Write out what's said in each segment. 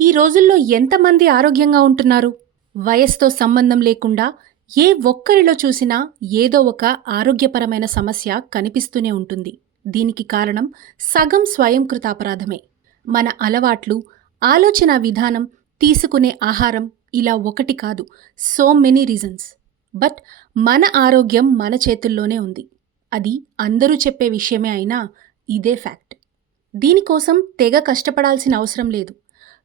ఈ రోజుల్లో ఎంతమంది ఆరోగ్యంగా ఉంటున్నారు? వయస్సుతో సంబంధం లేకుండా ఏ ఒక్కరిలో చూసినా ఏదో ఒక ఆరోగ్యపరమైన సమస్య కనిపిస్తూనే ఉంటుంది. దీనికి కారణం సగం స్వయంకృత అపరాధమే. మన అలవాట్లు, ఆలోచన విధానం, తీసుకునే ఆహారం ఇలా ఒకటి కాదు. So many reasons. బట్ మన ఆరోగ్యం మన చేతుల్లోనే ఉంది. అది అందరూ చెప్పే విషయమే అయినా ఇదే ఫ్యాక్ట్. దీనికోసం తెగ కష్టపడాల్సిన అవసరం లేదు.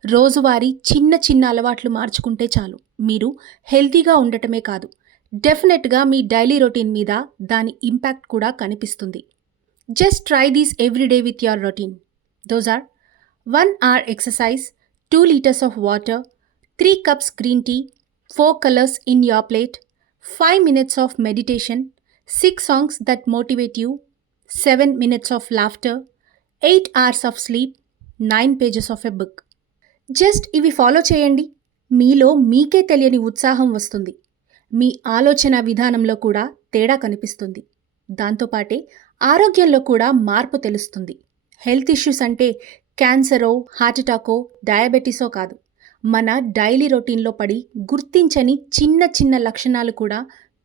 రోజువారీ చిన్న చిన్న అలవాట్లు మార్చుకుంటే చాలు. మీరు హెల్తీగా ఉండటమే కాదు, డెఫినెట్గా మీ డైలీ రొటీన్ మీద దాని ఇంపాక్ట్ కూడా కనిపిస్తుంది. Just try these everyday with your routine. Those are 1 hour exercise, 2 liters of water, 3 cups green tea, 4 colors in your plate, 5 minutes of meditation, 6 songs that motivate you, 7 minutes of laughter, 8 hours of sleep, 9 pages of a book. Just ఇవి follow చేయండి. మీలో మీకే తెలియని ఉత్సాహం వస్తుంది. మీ ఆలోచన విధానంలో కూడా తేడా కనిపిస్తుంది. దాంతోపాటే ఆరోగ్యంలో కూడా మార్పు తెలుస్తుంది. హెల్త్ ఇష్యూస్ అంటే క్యాన్సరో, హార్ట్ అటాకో, డయాబెటీసో కాదు. మన డైలీ రొటీన్లో పడి గుర్తించని చిన్న చిన్న లక్షణాలు కూడా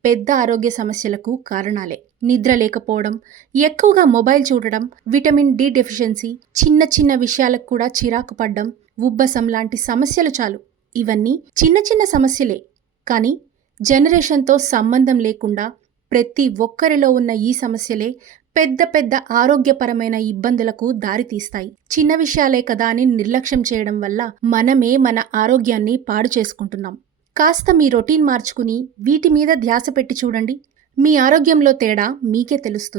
పెద్ద ఆరోగ్య సమస్యలకు కారణాలే. నిద్ర లేకపోవడం, ఎక్కువగా మొబైల్ చూడడం, విటమిన్ డి డెఫిషియన్సీ, చిన్న చిన్న విషయాలకు కూడా చిరాకు పడ్డం, ఉబ్బసం లాంటి సమస్యలు చాలు. ఇవన్నీ చిన్న చిన్న సమస్యలే, కానీ జనరేషన్తో సంబంధం లేకుండా ప్రతి ఒక్కరిలో ఉన్న ఈ సమస్యలే పెద్ద పెద్ద ఆరోగ్యపరమైన ఇబ్బందులకు దారితీస్తాయి. చిన్న విషయాలే కదా అని నిర్లక్ష్యం చేయడం వల్ల మనమే మన ఆరోగ్యాన్ని పాడు చేసుకుంటున్నాం. కాస్త మీ రొటీన్ మార్చుకుని వీటి మీద ధ్యాస పెట్టి చూడండి. మీ ఆరోగ్యంలో తేడా మీకే తెలుస్తుంది.